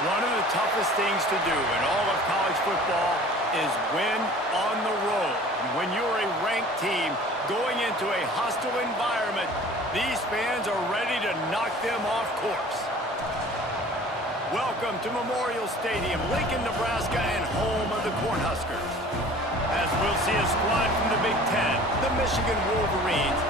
One of the toughest things to do in all of college football is win on the road. When you're a ranked team going into a hostile environment, these fans are ready to knock them off course. Welcome to Memorial Stadium, Lincoln, Nebraska, and home of the Cornhuskers. As we'll see a squad from the Big Ten, the Michigan Wolverines,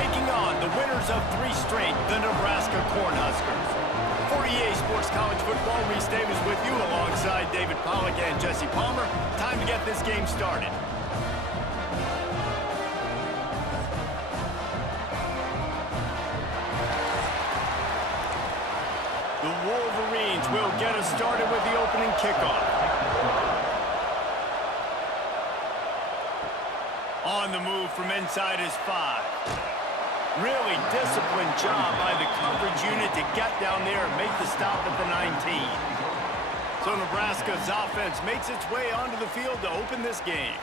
taking on the winners of 3 straight, the Nebraska Cornhuskers. For EA Sports College Football, Reese Davis with you alongside David Pollack and Jesse Palmer. Time to get this game started. The Wolverines will get us started with the opening kickoff. On the move from inside his 5. Really disciplined job by the coverage unit to get down there and make the stop at the 19. So Nebraska's offense makes its way onto the field to open this game.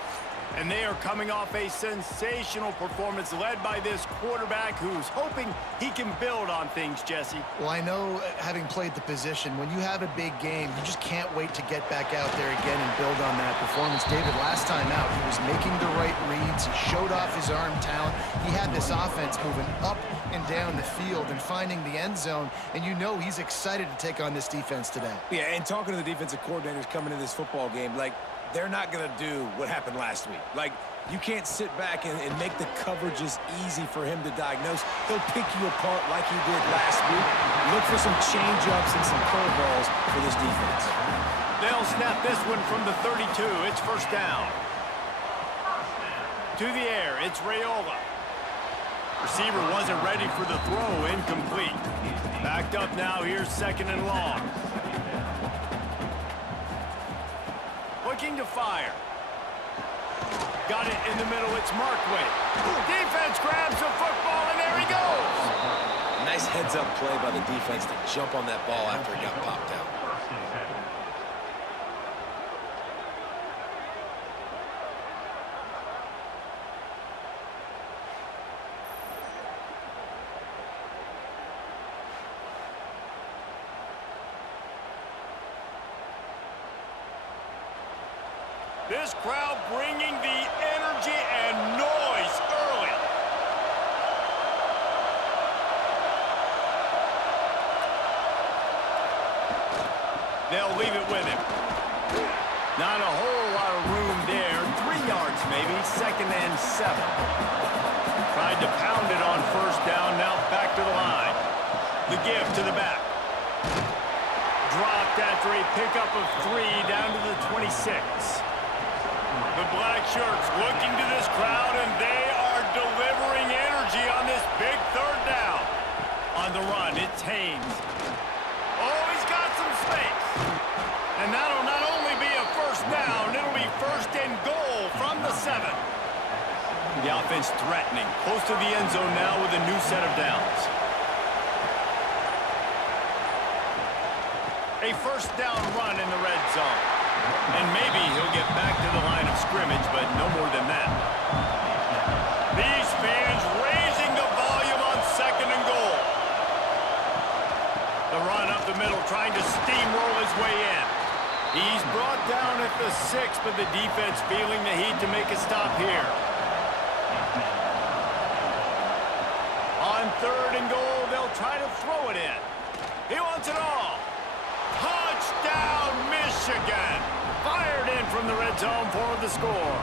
And they are coming off a sensational performance led by this quarterback who's hoping he can build on things, Jesse. Well, I know, having played the position, when you have a big game, you just can't wait to get back out there again and build on that performance. David, last time out, he was making the right reads. He showed off his arm talent. He had this offense moving up and down the field and finding the end zone, and you know he's excited to take on this defense today. Yeah, and talking to the defensive coordinators coming into this football game, like, they're not going to do what happened last week. Like, you can't sit back and make the coverages easy for him to diagnose. He'll pick you apart like he did last week. Look for some change-ups and some curveballs for this defense. They'll snap this one from the 32. It's first down. To the air, it's Raiola. Receiver wasn't ready for the throw, incomplete. Backed up now, here's second and long. Looking to fire. Got it in the middle, it's Markway. Defense grabs the football, and there he goes. Nice heads-up play by the defense to jump on that ball after it got popped out. This crowd bringing the energy and noise early. They'll leave it with him. Not a whole lot of room there. 3 yards maybe, second and 7. Tried to pound it on first down, now back to the line. The give to the back. Dropped after a pickup of 3 down to the 26. The black shirts looking to this crowd, and they are delivering energy on this big third down. On the run, it's Haynes. Oh, he's got some space. And that'll not only be a first down, it'll be first and goal from the 7. The offense threatening, close to the end zone now with a new set of downs. A first down run in the red zone. And maybe he'll get back to the line of scrimmage, but no more than that. These fans raising the volume on second and goal. The run up the middle, trying to steamroll his way in. He's brought down at the 6, but the defense feeling the heat to make a stop here. On third and goal, they'll try to throw it in. He wants it all. Touchdown, Michigan! Fired in from the red zone for the score.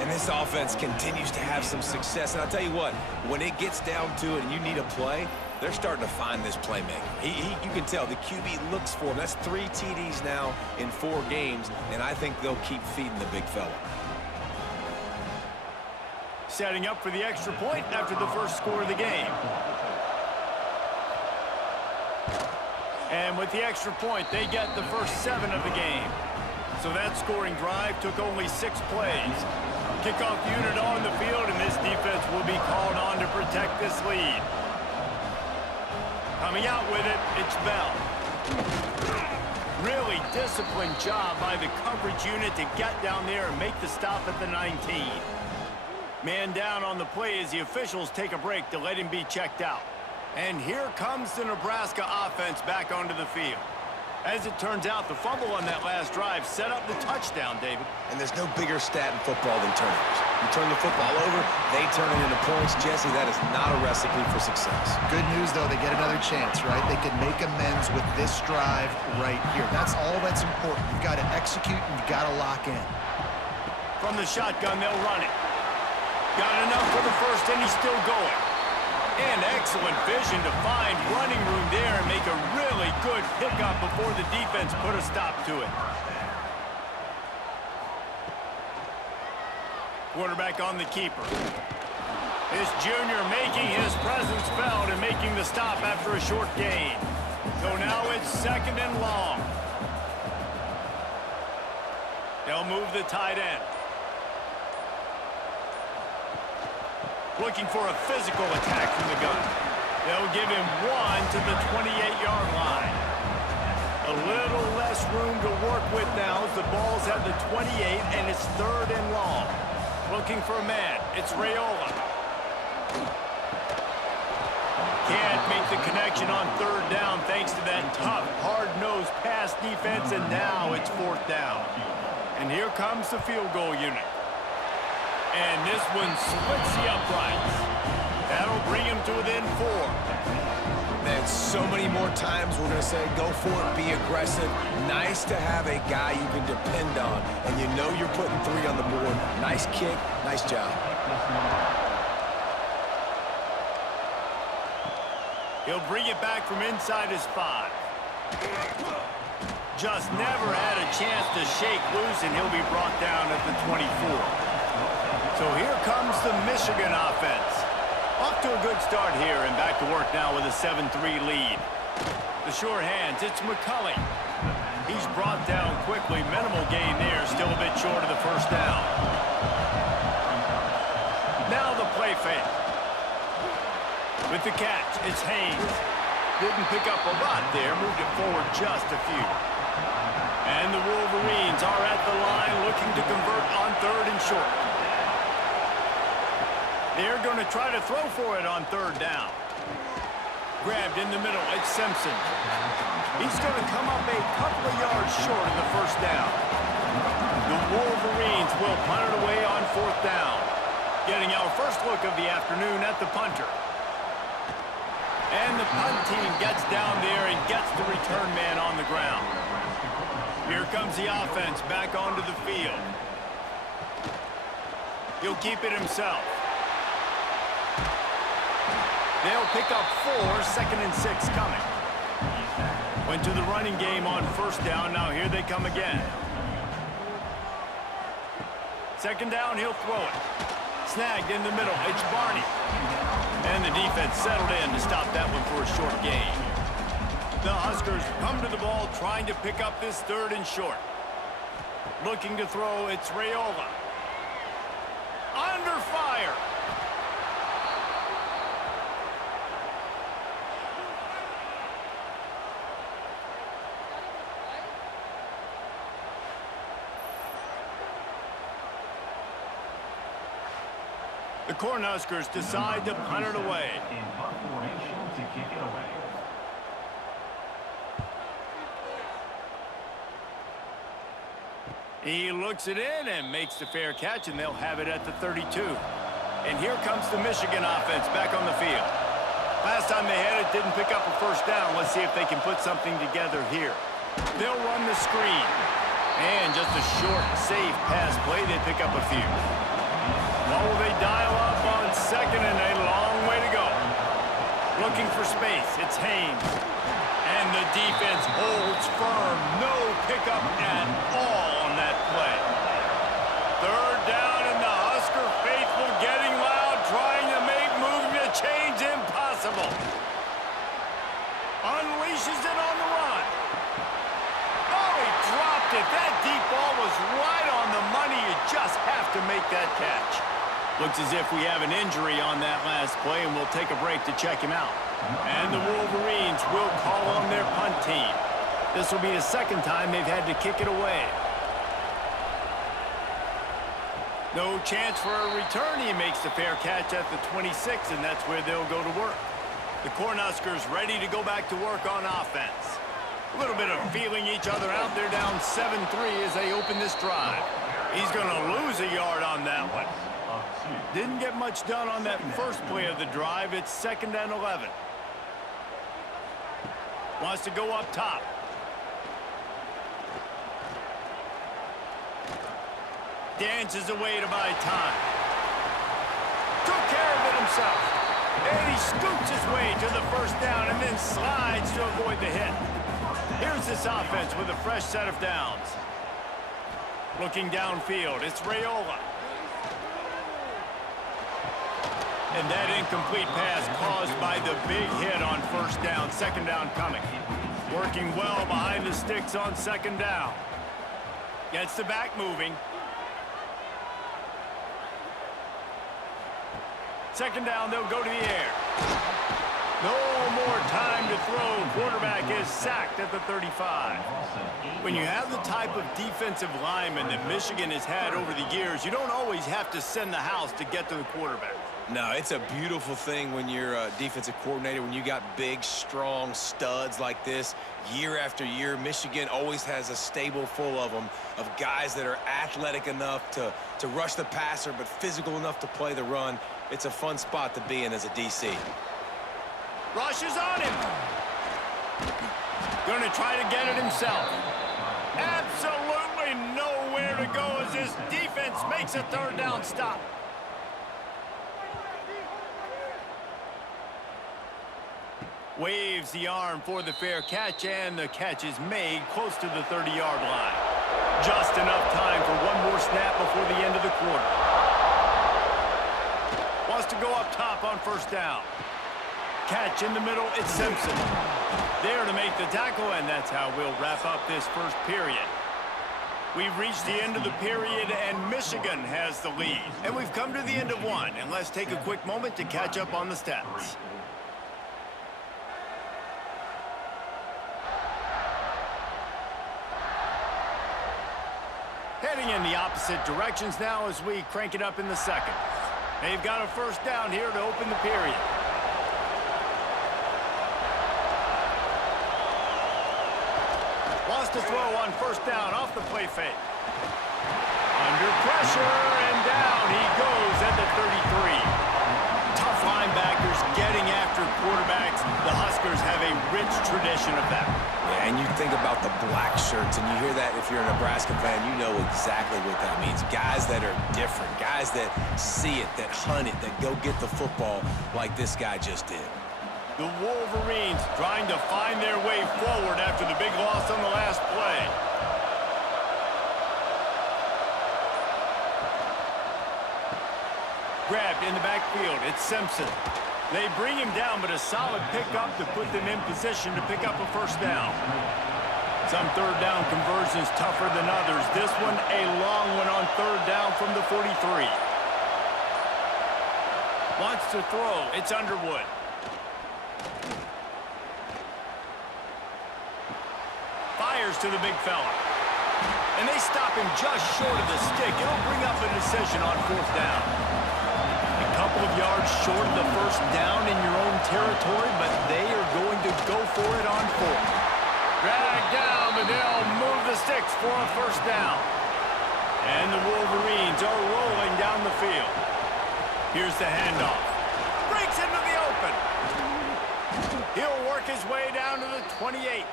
And this offense continues to have some success. And I'll tell you what, when it gets down to it and you need a play, they're starting to find this playmaker. You can tell the QB looks for him. That's 3 TDs now in 4 games, and I think they'll keep feeding the big fella. Setting up for the extra point after the first score of the game. And with the extra point, they get the first 7 of the game. So that scoring drive took only 6 plays. Kickoff unit on the field, and this defense will be called on to protect this lead. Coming out with it, it's Bell. Really disciplined job by the coverage unit to get down there and make the stop at the 19. Man down on the play as the officials take a break to let him be checked out. And here comes the Nebraska offense back onto the field. As it turns out, the fumble on that last drive set up the touchdown, David. And there's no bigger stat in football than turnovers. You turn the football over, they turn it into points. Jesse, that is not a recipe for success. Good news, though, they get another chance, right? They can make amends with this drive right here. That's all that's important. You've got to execute and you've got to lock in. From the shotgun, they'll run it. Got enough for the first, and he's still going. And excellent vision to find running room there and make a really good pickup before the defense put a stop to it. Quarterback on the keeper. This junior making his presence felt and making the stop after a short gain. So now it's second and long. They'll move the tight end. Looking for a physical attack from the gun. They'll give him one to the 28-yard line. A little less room to work with now as the ball's at the 28 and it's third and long. Looking for a man. It's Raiola. Can't make the connection on third down thanks to that tough, hard-nosed pass defense, and now it's fourth down. And here comes the field goal unit. And this one splits the uprights. That'll bring him to within 4. Man, so many more times we're going to say, go for it, be aggressive. Nice to have a guy you can depend on, and you know you're putting 3 on the board. Nice kick, nice job. He'll bring it back from inside his 5. Just never had a chance to shake loose, and he'll be brought down at the 24. So here comes the Michigan offense. Off to a good start here and back to work now with a 7-3 lead. The sure hands, it's McCulley. He's brought down quickly. Minimal gain there, still a bit short of the first down. Now the play fake. With the catch, it's Haynes. Didn't pick up a lot there, moved it forward just a few. And the Wolverines are at the line looking to convert on third and short. They're going to try to throw for it on third down. Grabbed in the middle, it's Simpson. He's going to come up a couple of yards short of the first down. The Wolverines will punt it away on fourth down. Getting our first look of the afternoon at the punter. And the punt team gets down there and gets the return man on the ground. Here comes the offense back onto the field. He'll keep it himself. They'll pick up 4, second and 6 coming. Went to the running game on first down. Now here they come again. Second down, he'll throw it. Snagged in the middle. It's Barney. And the defense settled in to stop that one for a short gain. The Huskers come to the ball trying to pick up this third and short. Looking to throw, it's Raiola. Under fire. The Cornhuskers decide to punt it away. In punt formation to kick it away. He looks it in and makes the fair catch, and they'll have it at the 32. And here comes the Michigan offense back on the field. Last time they had it, didn't pick up a first down. Let's see if they can put something together here. They'll run the screen. And just a short, safe pass play, they pick up a few. What will they dial up on second and a long way to go? Looking for space, it's Haynes. And the defense holds firm. No pickup at all on that play. Third down and the Husker faithful getting loud, trying to make moving the chains impossible. Unleashes it on the run. Oh, he dropped it. That deep ball was right on the money. You just have to make that catch. Looks as if we have an injury on that last play, and we'll take a break to check him out. And the Wolverines will call on their punt team. This will be the second time they've had to kick it away. No chance for a return. He makes the fair catch at the 26, and that's where they'll go to work. The Cornhuskers ready to go back to work on offense. A little bit of feeling each other out. They're down 7-3 as they open this drive. He's going to lose a yard on that one. Didn't get much done on that first play of the drive. It's 2nd and 11. Wants to go up top. Dances away to buy time. Took care of it himself. And he scoots his way to the first down and then slides to avoid the hit. Here's this offense with a fresh set of downs. Looking downfield, it's Raiola. And that incomplete pass caused by the big hit on first down. 2nd down coming. Working well behind the sticks on 2nd down. Gets the back moving. 2nd down, they'll go to the air. No more time to throw. Quarterback is sacked at the 35. When you have the type of defensive lineman that Michigan has had over the years, you don't always have to send the house to get to the quarterback. No, it's a beautiful thing when you're a defensive coordinator, when you got big, strong studs like this. Year after year, Michigan always has a stable full of them, of guys that are athletic enough to rush the passer, but physical enough to play the run. It's a fun spot to be in as a DC. Rushes on him. Going to try to get it himself. Absolutely nowhere to go as this defense makes a 3rd down stop. Waves the arm for the fair catch, and the catch is made close to the 30-yard line. Just enough time for one more snap before the end of the quarter. Wants to go up top on first down. Catch in the middle, it's Simpson. There to make the tackle, and that's how we'll wrap up this first period. We've reached the end of the period, and Michigan has the lead. And we've come to the end of one, and let's take a quick moment to catch up on the stats. Heading in the opposite directions now as we crank it up in the second. They've got a first down here to open the period. Wants to throw on first down off the play fake. Under pressure, and down he goes at the 33. Tough linebackers getting after quarterbacks. The Huskers have a rich tradition of that. Yeah, and you think about the black shirts, and you hear that if you're a Nebraska fan, you know exactly what that means. Guys that are different, guys that see it, that hunt it, that go get the football like this guy just did. The Wolverines trying to find their way forward after the big loss on the last play. Grabbed in the backfield, it's Simpson. They bring him down, but a solid pickup to put them in position to pick up a first down. Some 3rd down conversions tougher than others. This one a long one on 3rd down from the 43. Wants to throw, it's Underwood. Fires to the big fella. And they stop him just short of the stick. It'll bring up a decision on 4th down. A couple of yards short of the first down in your own territory, but they are going to go for it on 4th. Dragged down, but they'll move the sticks for a first down. And the Wolverines are rolling down the field. Here's the handoff. Breaks into the open. He'll work his way down to the 28.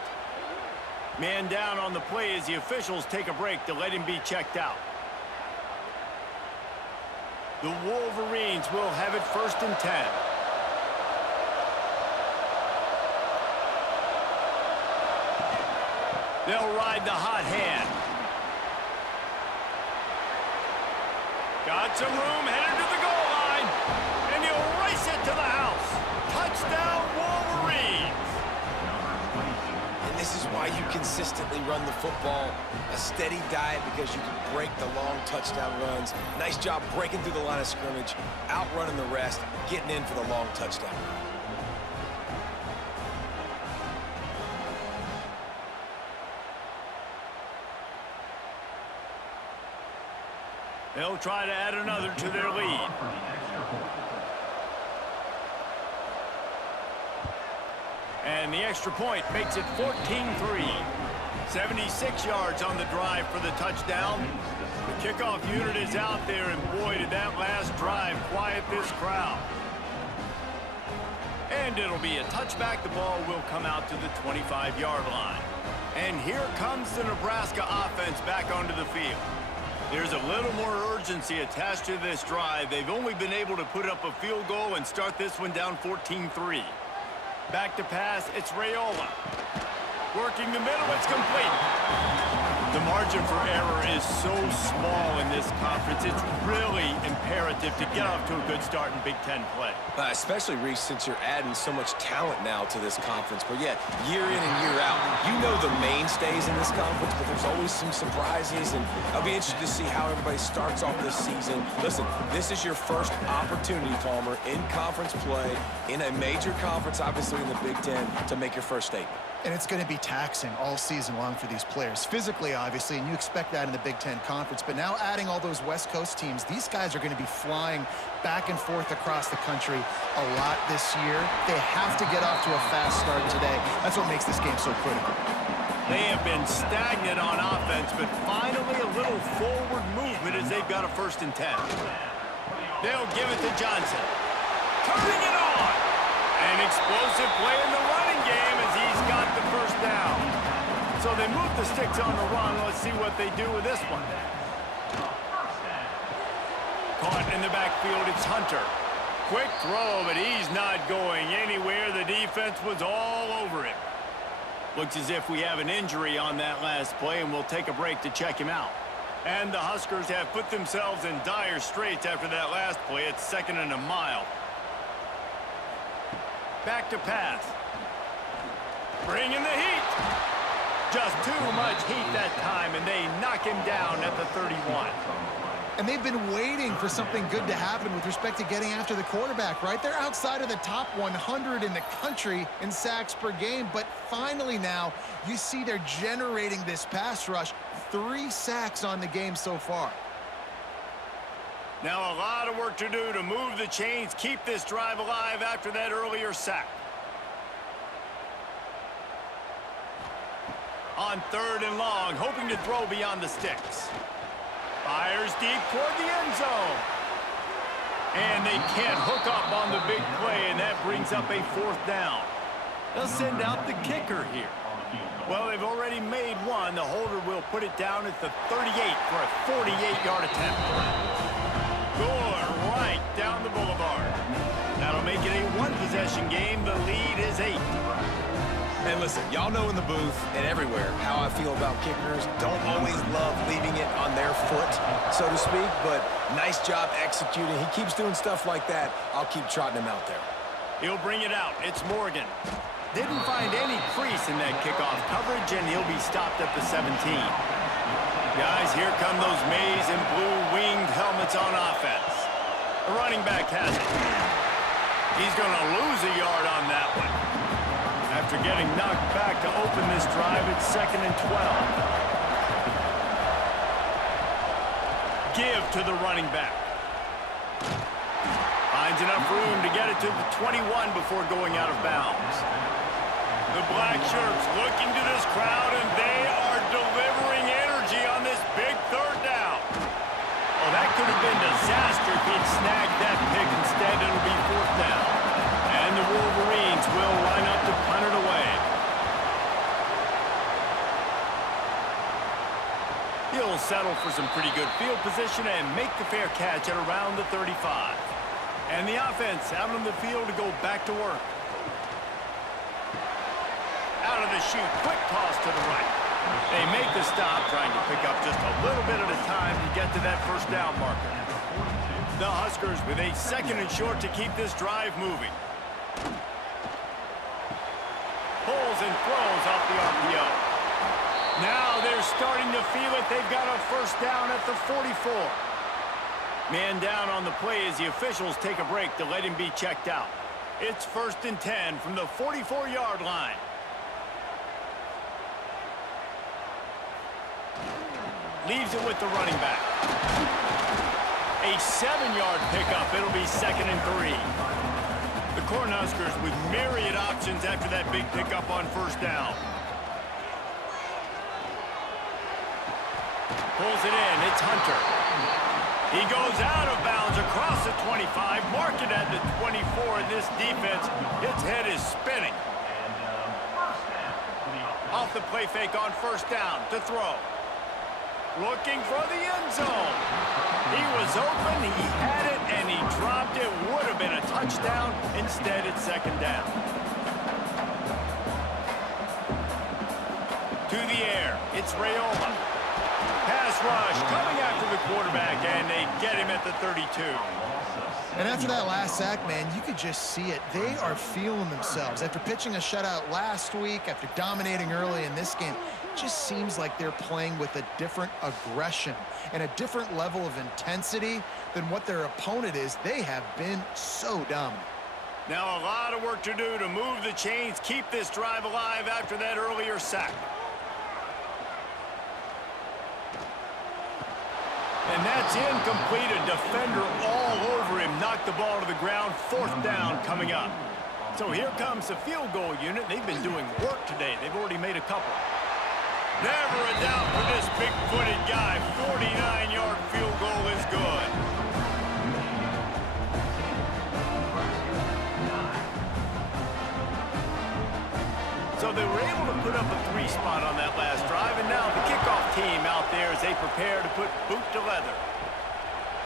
Man down on the play as the officials take a break to let him be checked out. The Wolverines will have it 1st and 10. They'll ride the hot hand. Got some room, headed to the goal line. And he'll race it to the house. Touchdown, Wolverines. This is why you consistently run the football, a steady diet, because you can break the long touchdown runs. Nice job breaking through the line of scrimmage, outrunning the rest, getting in for the long touchdown run. They'll try to add another to their lead. And the extra point makes it 14-3. 76 yards on the drive for the touchdown. The kickoff unit is out there, and boy, did that last drive quiet this crowd. And it'll be a touchback. The ball will come out to the 25-yard line. And here comes the Nebraska offense back onto the field. There's a little more urgency attached to this drive. They've only been able to put up a field goal and start this one down 14-3. Back to pass, it's Raiola. Working the middle, it's complete. The margin for error is so small in this conference. It's really imperative to get off to a good start in Big Ten play. Especially, Reese, since you're adding so much talent now to this conference. But, yeah, year in and year out, you know the mainstays in this conference, but there's always some surprises, and I'll be interested to see how everybody starts off this season. Listen, this is your first opportunity, Palmer, in conference play, in a major conference, obviously in the Big Ten, to make your first statement. And it's going to be taxing all season long for these players. Physically, obviously, and you expect that in the Big Ten Conference. But now adding all those West Coast teams, these guys are going to be flying back and forth across the country a lot this year. They have to get off to a fast start today. That's what makes this game so critical. They have been stagnant on offense, but finally a little forward movement as they've got a 1st and 10. They'll give it to Johnson. Turning it on! An explosive play in the running game as he's got the 1st down. So they move the sticks on the run. Let's see what they do with this one. Caught in the backfield, it's Hunter. Quick throw, but he's not going anywhere. The defense was all over him. Looks as if we have an injury on that last play, and we'll take a break to check him out. And the Huskers have put themselves in dire straits after that last play. It's 2nd and a mile. Back to pass. Bringing the heat. Just too much heat that time, and they knock him down at the 31. And they've been waiting for something good to happen with respect to getting after the quarterback, right? They're outside of the top 100 in the country in sacks per game, but finally now you see they're generating this pass rush. 3 sacks on the game so far. Now a lot of work to do to move the chains, keep this drive alive after that earlier sack. On 3rd and long, hoping to throw beyond the sticks. Fires deep toward the end zone. And they can't hook up on the big play, and that brings up a 4th down. They'll send out the kicker here. Well, they've already made one. The holder will put it down at the 38 for a 48-yard attempt. Score right down the boulevard. That'll make it a 1-possession game. The lead is 8. And listen, y'all know in the booth and everywhere how I feel about kickers. Don't always love leaving it on their foot, so to speak, but nice job executing. He keeps doing stuff like that. I'll keep trotting him out there. He'll bring it out. It's Morgan. Didn't find any crease in that kickoff coverage, and he'll be stopped at the 17. Guys, here come those maize and blue winged helmets on offense. The running back has it. He's going to lose a yard on that one. After getting knocked back to open this drive, it's 2nd and 12. Give to the running back. Finds enough room to get it to the 21 before going out of bounds. The black shirts looking to this crowd, and they are delivering energy on this big 3rd down. Oh, that could have been disaster if he'd snagged that pick. Instead, it'll be 4th down. And the Wolverines will line up to punt it away. He'll settle for some pretty good field position and make the fair catch at around the 35. And the offense out on the field to go back to work. Out of the chute, quick toss to the right. They make the stop, trying to pick up just a little bit at a time to get to that 1st down marker. The Huskers with a 2nd and short to keep this drive moving. Pulls and throws off the RPO. Now they're starting to feel it. They've got a 1st down at the 44. Man down on the play as the officials take a break to let him be checked out. It's 1st and 10 from the 44-yard line. Leaves it with the running back. A 7-yard pickup. It'll be 2nd and 3. The Cornhuskers with myriad options after that big pickup on first down. Pulls it in. It's Hunter. He goes out of bounds across the 25, mark it at the 24, and this defense, its head is spinning. Off the play fake on first down to throw. Looking for the end zone. He was open, he had it, and he dropped it. Would have been a touchdown. Instead, it's second down. To the air, it's Raiola. Pass rush coming after the quarterback, and they get him at the 32. And after that last sack, man, you could just see it. They are feeling themselves. After pitching a shutout last week, after dominating early in this game, it just seems like they're playing with a different aggression and a different level of intensity than what their opponent is. They have been so dominant. Now a lot of work to do to move the chains, keep this drive alive after that earlier sack. And that's incomplete. A defender all over him. Knocked the ball to the ground. Fourth down coming up. So here comes the field goal unit. They've been doing work today. They've already made a couple. Never a doubt for this big-footed guy. 49-yard field goal is good. So they were able to put up a 3-spot on that last drive, and now the kickoff team out there as they prepare to put boot to leather.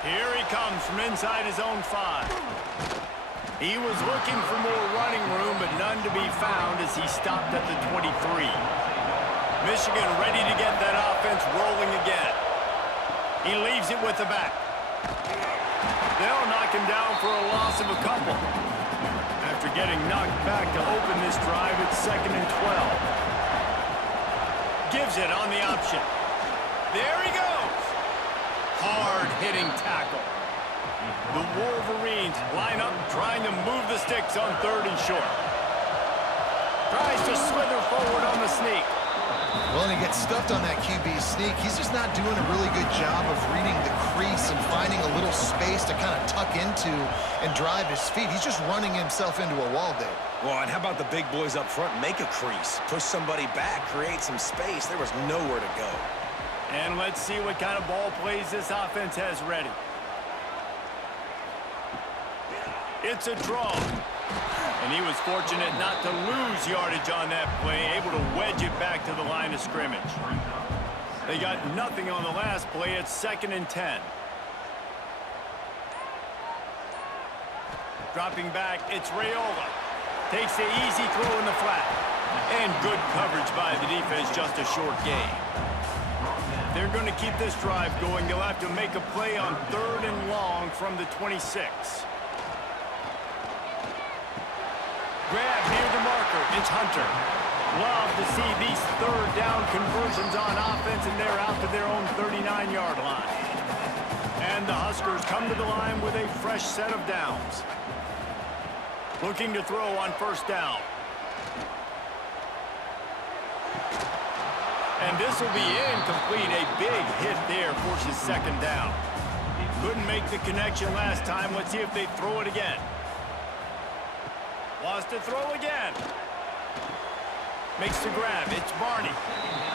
Here he comes from inside his own 5. He was looking for more running room, but none to be found as he stopped at the 23. Michigan ready to get that offense rolling again. He leaves it with the back. They'll knock him down for a loss of a couple. After getting knocked back to open this drive, it's 2nd and 12. Gives it on the option. There he goes. Hard-hitting tackle. The Wolverines line up, trying to move the sticks on 3rd and short. Tries to slither forward on the sneak. Well, and he gets stuffed on that QB sneak. He's just not doing a really good job of reading the crease and finding a little space to kind of tuck into and drive his feet. He's just running himself into a wall, Dave. Well, and how about the big boys up front? Make a crease. Push somebody back. Create some space. There was nowhere to go. And let's see what kind of ball plays this offense has ready. It's a draw. And he was fortunate not to lose yardage on that play, able to wedge it back to the line of scrimmage. They got nothing on the last play. It's 2nd and 10. Dropping back, it's Raiola. Takes the easy throw in the flat. And good coverage by the defense, just a short gain. They're going to keep this drive going. They'll have to make a play on 3rd and long from the 26. Grab near the marker. It's Hunter. Love to see these 3rd down conversions on offense, and they're out to their own 39-yard line. And the Huskers come to the line with a fresh set of downs. Looking to throw on first down. And this will be incomplete. A big hit there forces 2nd down. Couldn't make the connection last time. Let's see if they throw it again. Wants to throw again. Makes the grab. It's Barney.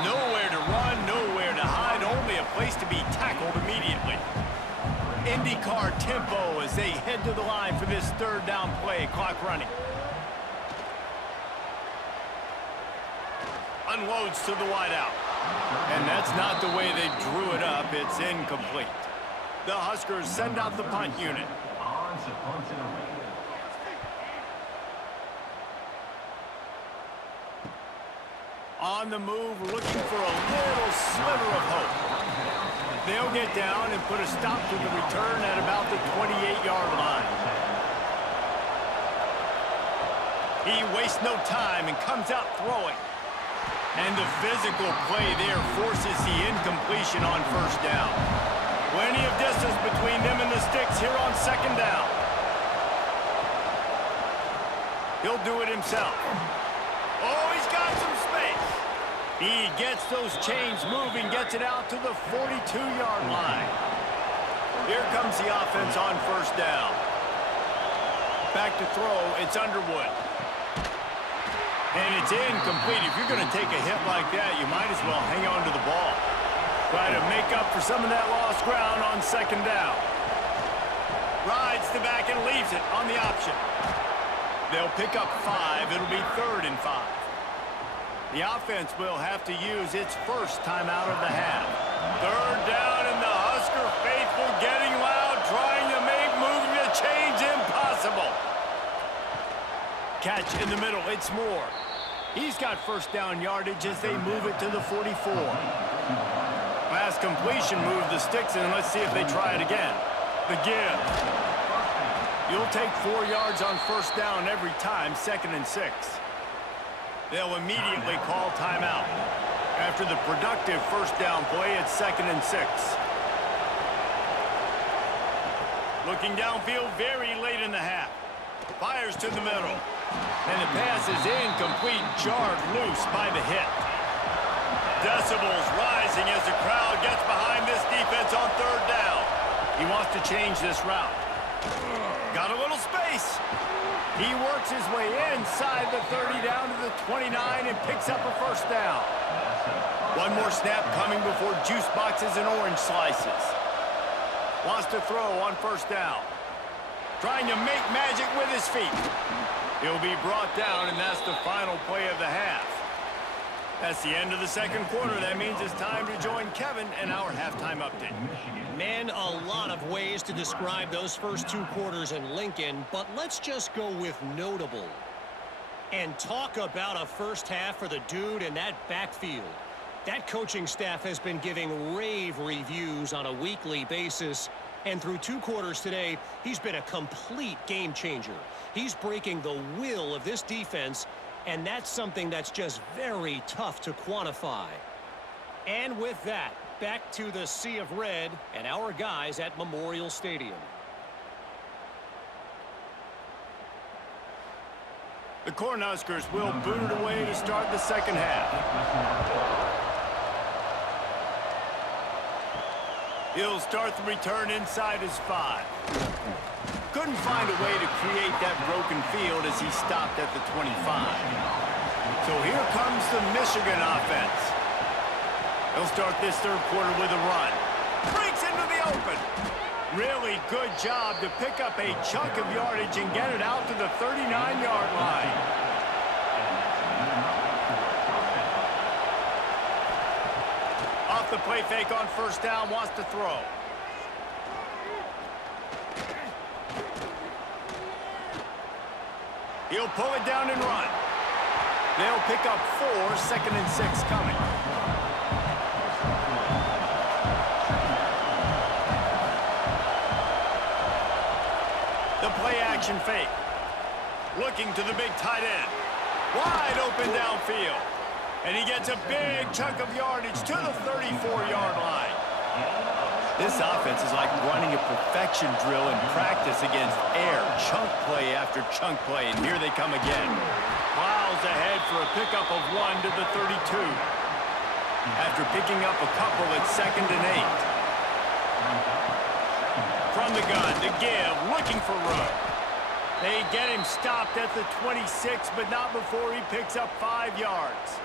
Nowhere to run, nowhere to hide. Only a place to be tackled immediately. IndyCar tempo as they head to the line for this 3rd down play. Clock running. Unloads to the wideout. And that's not the way they drew it up. It's incomplete. The Huskers send out the punt unit. On the move, looking for a little sliver of hope. They'll get down and put a stop to the return at about the 28-yard line. He wastes no time and comes out throwing. And the physical play there forces the incompletion on first down. Plenty of distance between them and the sticks here on 2nd down. He'll do it himself. Oh, he's got some space. He gets those chains moving, gets it out to the 42-yard line. Here comes the offense on first down. Back to throw, it's Underwood. And it's incomplete. If you're going to take a hit like that, you might as well hang on to the ball. Try to make up for some of that lost ground on second down. Rides the back and leaves it on the option. They'll pick up 5. It'll be 3rd and 5. The offense will have to use its first timeout of the half. 3rd down, and the Husker faithful getting loud, trying to make moving the chains impossible. Catch in the middle, it's Moore. He's got first down yardage as they move it to the 44. Last completion moved the sticks, and let's see if they try it again. The give. You'll take 4 yards on first down every time, 2nd and 6. They'll immediately call timeout. After the productive first down play, it's 2nd and 6. Looking downfield very late in the half. Fires to the middle. And the pass is incomplete, jarred loose by the hit. Decibels rising as the crowd gets behind this defense on 3rd down. He wants to change this route. Got a little space. He works his way inside the 30 down to the 29 and picks up a first down. One more snap coming before juice boxes and orange slices. Wants to throw on first down. Trying to make magic with his feet. He'll be brought down, and that's the final play of the half. That's the end of the second quarter. That means it's time to join Kevin in our halftime update. Man, a lot of ways to describe those first 2 quarters in Lincoln, but let's just go with notable. And talk about a first half for the dude in that backfield. That coaching staff has been giving rave reviews on a weekly basis, and through 2 quarters today, he's been a complete game changer. He's breaking the will of this defense, and that's something that's just very tough to quantify. And with that, back to the Sea of Red and our guys at Memorial Stadium. The Cornhuskers will boot it away to start the second half. He'll start the return inside his 5. Couldn't find a way to create that broken field as he stopped at the 25. So here comes the Michigan offense. They'll start this 3rd quarter with a run. Breaks into the open. Really good job to pick up a chunk of yardage and get it out to the 39-yard line. Off the play fake on first down, wants to throw. He'll pull it down and run. They'll pick up 4, 2nd and 6 coming. The play action fake. Looking to the big tight end. Wide open downfield. And he gets a big chunk of yardage to the 34-yard line. This offense is like running a perfection drill in practice against air. Chunk play after chunk play, and here they come again. Plows ahead for a pickup of 1 to the 32. After picking up a couple at 2nd and 8. From the gun, to give, looking for room. They get him stopped at the 26, but not before he picks up 5 yards.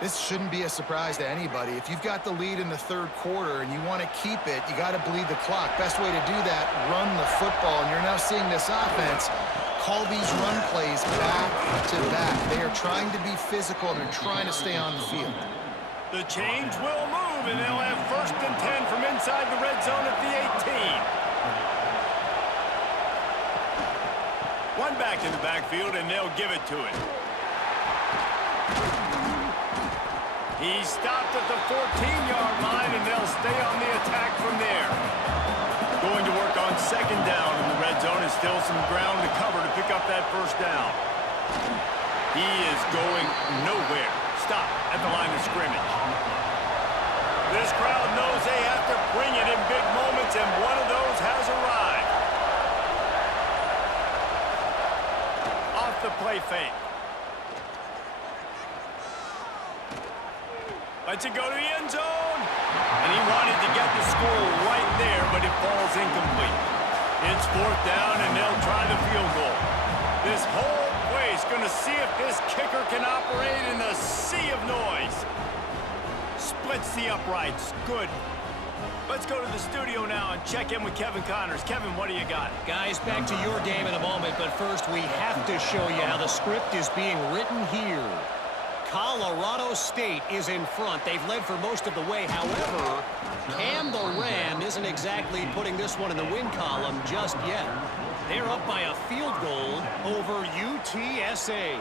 This shouldn't be a surprise to anybody. If you've got the lead in the 3rd quarter and you want to keep it, you got to bleed the clock. Best way to do that, run the football. And you're now seeing this offense call these run plays back to back. They are trying to be physical, and they're trying to stay on the field. The change will move, and they'll have 1st and 10 from inside the red zone at the 18. One back in the backfield, and they'll give it to it. He's stopped at the 14-yard line, and they'll stay on the attack from there. Going to work on 2nd down in the red zone, and still some ground to cover to pick up that first down. He is going nowhere. Stop at the line of scrimmage. This crowd knows they have to bring it in big moments, and one of those has arrived. Off the play fake. Lets it go to the end zone. And he wanted to get the score right there, but it falls incomplete. It's 4th down, and they'll try the field goal. This whole place going to see if this kicker can operate in the sea of noise. Splits the uprights. Good. Let's go to the studio now and check in with Kevin Connors. Kevin, what do you got? Guys, back to your game in a moment, but first we have to show you how the script is being written here. Colorado State is in front. They've led for most of the way. However, Cam the Ram isn't exactly putting this one in the win column just yet. They're up by a field goal over UTSA.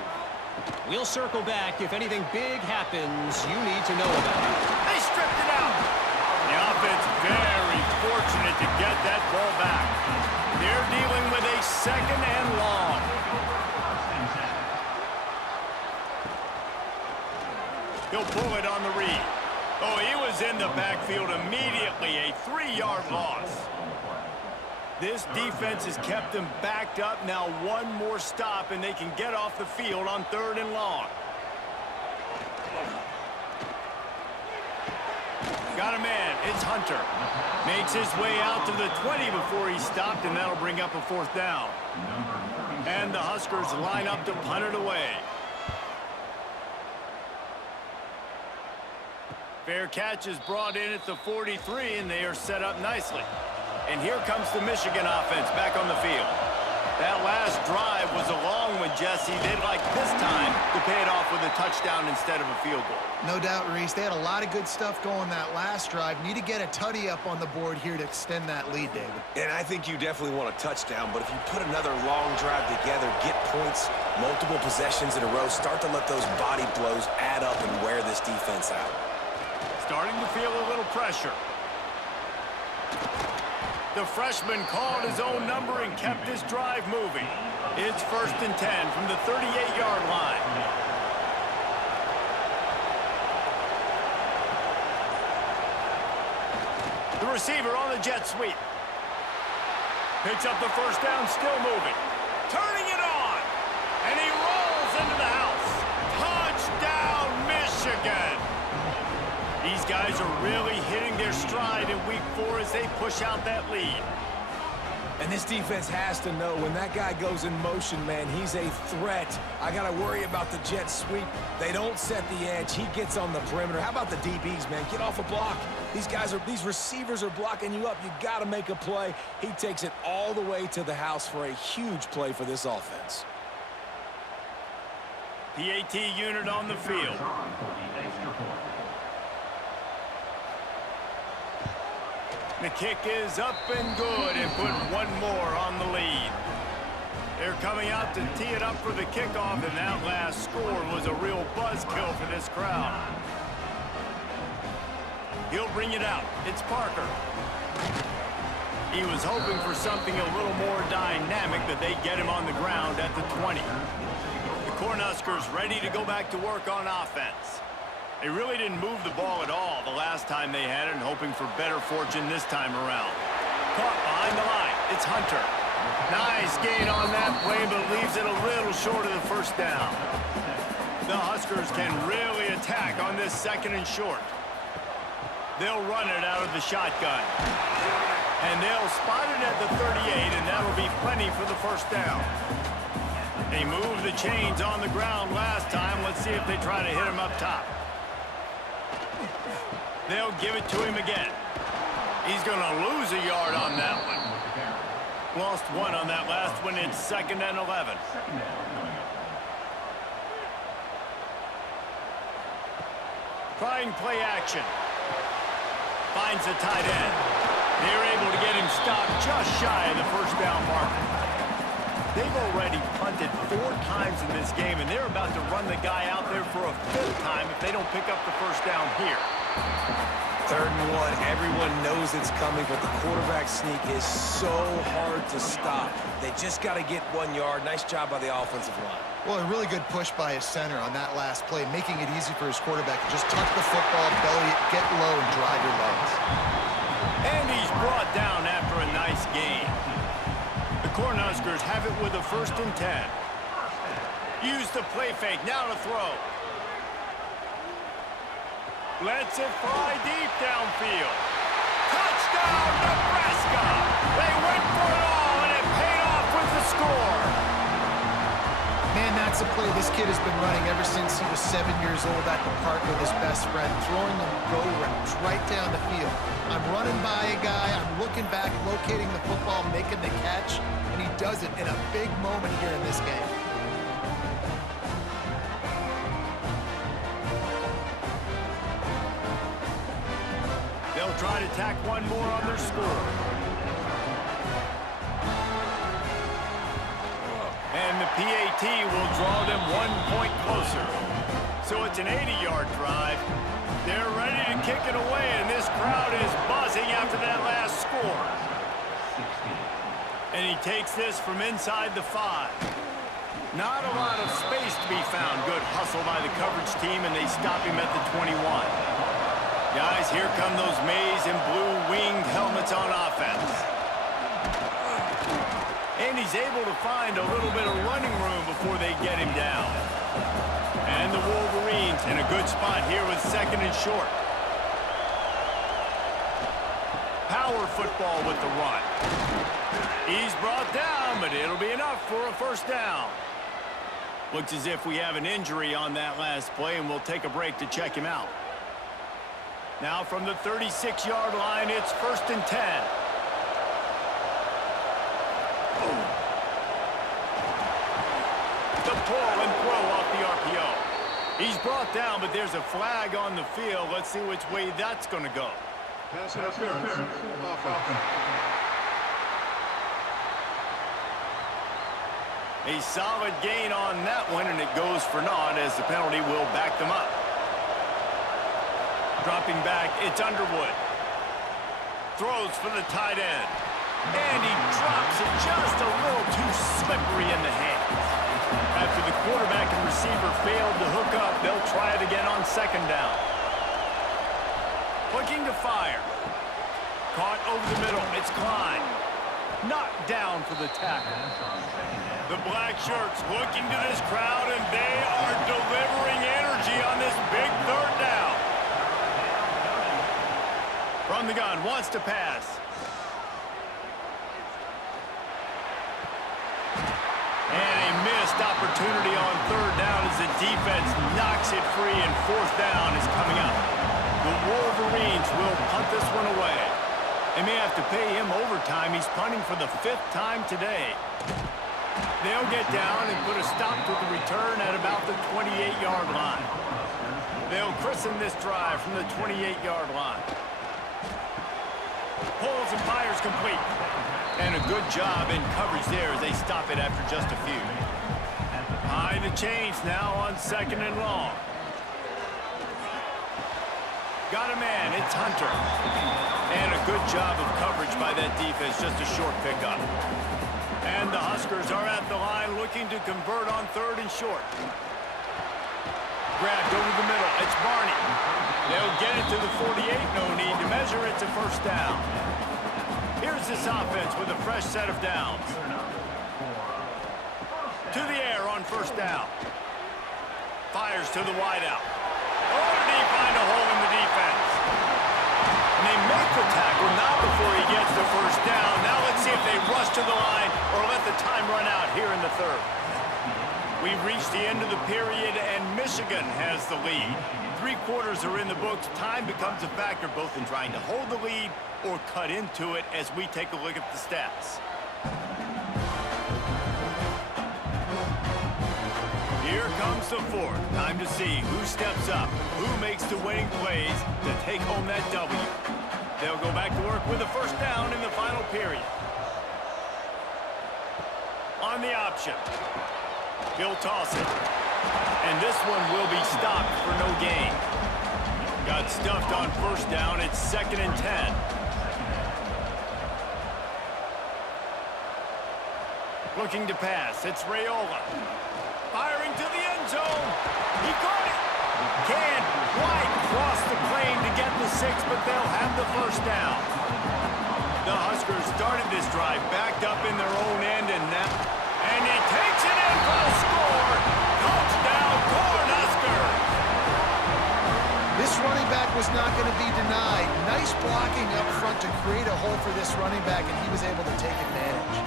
We'll circle back if anything big happens you need to know about. They stripped it out. The offense very fortunate to get that ball back. They're dealing with a 2nd and long. He'll pull it on the read. Oh, he was in the backfield immediately. A 3-yard loss. This defense has kept them backed up. Now one more stop, and they can get off the field on 3rd and long. Got a man. It's Hunter. Makes his way out to the 20 before he stopped, and that'll bring up a 4th down. And the Huskers line up to punt it away. Fair catch is brought in at the 43, and they are set up nicely. And here comes the Michigan offense back on the field. That last drive was a long one, Jesse. They'd like this time to pay it off with a touchdown instead of a field goal. No doubt, Reese. They had a lot of good stuff going that last drive. Need to get a tutty up on the board here to extend that lead, David. And I think you definitely want a touchdown, but if you put another long drive together, get points, multiple possessions in a row, start to let those body blows add up and wear this defense out. Starting to feel a little pressure. The freshman called his own number and kept his drive moving. It's 1st and 10 from the 38-yard line. The receiver on the jet sweep. Picks up the 1st down, still moving. Turning it on. And he rolls into the house. Touchdown, Michigan. These guys are really hitting their stride in week 4 as they push out that lead. And this defense has to know when that guy goes in motion, man, he's a threat. I got to worry about the jet sweep. They don't set the edge. He gets on the perimeter. How about the DBs, man? Get off a block. These receivers are blocking you up. You got to make a play. He takes it all the way to the house for a huge play for this offense. PAT unit on the field. The kick is up and good and put one more on the lead. They're coming out to tee it up for the kickoff, and that last score was a real buzzkill for this crowd. He'll bring it out. It's Parker. He was hoping for something a little more dynamic, but they get him on the ground at the 20. The Cornhuskers ready to go back to work on offense. They really didn't move the ball at all the last time they had it, and hoping for better fortune this time around. Caught behind the line. It's Hunter. Nice gain on that play, but leaves it a little short of the 1st down. The Huskers can really attack on this 2nd and short. They'll run it out of the shotgun. And they'll spot it at the 38, and that'll be plenty for the 1st down. They moved the chains on the ground last time. Let's see if they try to hit him up top. They'll give it to him again. He's going to lose a yard on that one. Lost 1 on that last one. It's 2nd and 11. Trying play action. Finds the tight end. They're able to get him stopped just shy of the 1st down marker. They've already punted 4 times in this game, and they're about to run the guy out there for a 5th time if they don't pick up the 1st down here. 3rd and 1. Everyone knows it's coming, but the quarterback sneak is so hard to stop. They just got to get 1 yard. Nice job by the offensive line. Well, a really good push by his center on that last play, making it easy for his quarterback to just tuck the football, belly it, get low, and drive your legs. And he's brought down after a nice gain. The Cornhuskers have it with a 1st and 10. Use the play fake. Now to throw. Lets it fly deep downfield. Touchdown, Nebraska! They went for it all, score. Man, that's a play this kid has been running ever since he was 7 years old at the park with his best friend, throwing them go routes right down the field. I'm running by a guy, I'm looking back, locating the football, making the catch, and he does it in a big moment here in this game. They'll try to tack one more on their score. And the PAT will draw them 1 point closer. So it's an 80-yard drive. They're ready to kick it away, and this crowd is buzzing after that last score. And he takes this from inside the 5. Not a lot of space to be found. Good hustle by the coverage team, and they stop him at the 21. Guys, here come those maize and blue winged helmets on offense. And he's able to find a little bit of running room before they get him down. And the Wolverines in a good spot here with 2nd and short. Power football with the run. He's brought down, but it'll be enough for a first down. Looks as if we have an injury on that last play, and we'll take a break to check him out. Now from the 36-yard line, it's 1st and 10. The pull and throw off the RPO. He's brought down, but there's a flag on the field. Let's see which way that's going to go. Pass interference. Offense. A solid gain on that one, and it goes for naught as the penalty will back them up. Dropping back, it's Underwood. Throws for the tight end. And he drops it just a little too slippery in the hands. After the quarterback and receiver failed to hook up, they'll try it again on 2nd down. Looking to fire. Caught over the middle. It's Klein. Knocked down for the tackle. The black shirts looking to this crowd, and they are delivering energy on this big 3rd down. From the gun, wants to pass. And a missed opportunity on 3rd down as the defense knocks it free, and 4th down is coming up. The Wolverines will punt this one away. They may have to pay him overtime. He's punting for the 5th time today. They'll get down and put a stop to the return at about the 28-yard line. They'll christen this drive from the 28-yard line. Pulls and fires complete. And a good job in coverage there as they stop it after just a few. High the chains now on 2nd and long. Got a man, it's Hunter. And a good job of coverage by that defense, just a short pickup. And the Huskers are at the line looking to convert on 3rd and short. Grabbed over the middle, it's Barney. They'll get it to the 48, no need to measure, it's a 1st down. Here's this offense with a fresh set of downs. To the air on 1st down. Fires to the wideout. Oh, did he find a hole in the defense? And they make the tackle, not before he gets the 1st down. Now let's see if they rush to the line or let the time run out here in the 3rd. We've reached the end of the period, and Michigan has the lead. 3 quarters are in the books. Time becomes a factor both in trying to hold the lead or cut into it as we take a look at the stats. Here comes the 4th. Time to see who steps up, who makes the winning plays to take home that W. They'll go back to work with a 1st down in the final period. On the option. He'll toss it. And this one will be stopped for no gain. Got stuffed on 1st down. It's 2nd and 10. Looking to pass. It's Raiola. Firing to the end zone. He caught it. Can't quite cross the plane to get the 6, but they'll have the 1st down. The Huskers started this drive backed up in their own end, and he takes it in for the score. Touchdown, Cornhuskers. This running back was not going to be denied. Nice blocking up front to create a hole for this running back, and he was able to take advantage.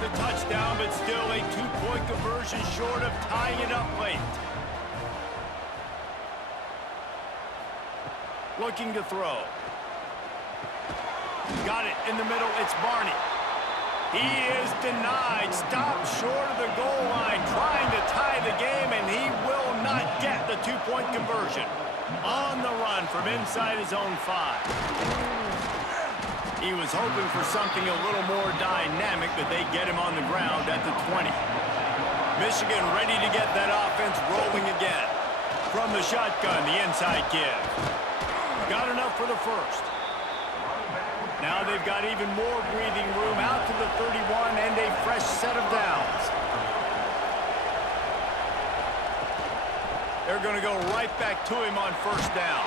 the touchdown, but still a two-point conversion short of tying it up late. Looking to throw. Got it in the middle. It's Barney. He is denied. Stopped short of the goal line, trying to tie the game, and he will not get the two-point conversion. On the run from inside his own 5. He was hoping for something a little more dynamic, but they get him on the ground at the 20. Michigan ready to get that offense rolling again. From the shotgun, the inside give. Got enough for the first. Now they've got even more breathing room out to the 31 and a fresh set of downs. They're going to go right back to him on first down.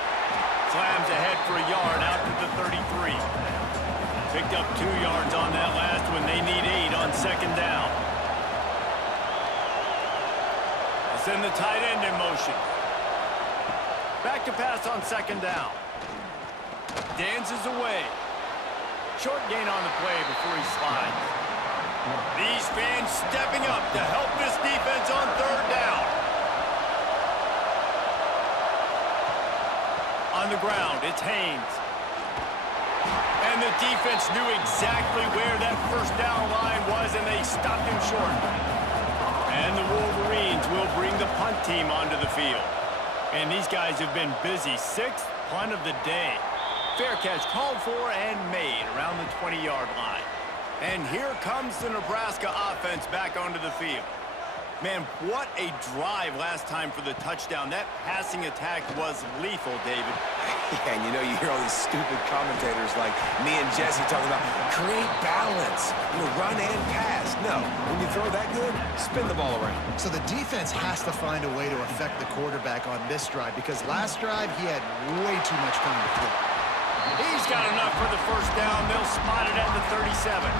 Slams ahead for a yard out to the 33. Picked up 2 yards on that last one. They need 8 on second down. They send the tight end in motion. Back to pass on second down. Dances away. Short gain on the play before he slides. These fans stepping up to help this defense on third down. On the ground, it's Haynes. And the defense knew exactly where that first down line was, and they stopped him short. And the Wolverines will bring the punt team onto the field. And these guys have been busy. 6th punt of the day. Fair catch called for and made around the 20-yard line. And here comes the Nebraska offense back onto the field. Man, what a drive last time for the touchdown. That passing attack was lethal, David. Yeah, and you know, you hear all these stupid commentators like me and Jesse talking about create balance, run and pass. No, when you throw that good, spin the ball around. So the defense has to find a way to affect the quarterback on this drive, because last drive he had way too much time to throw. He's got enough for the first down. They'll spot it at the 37.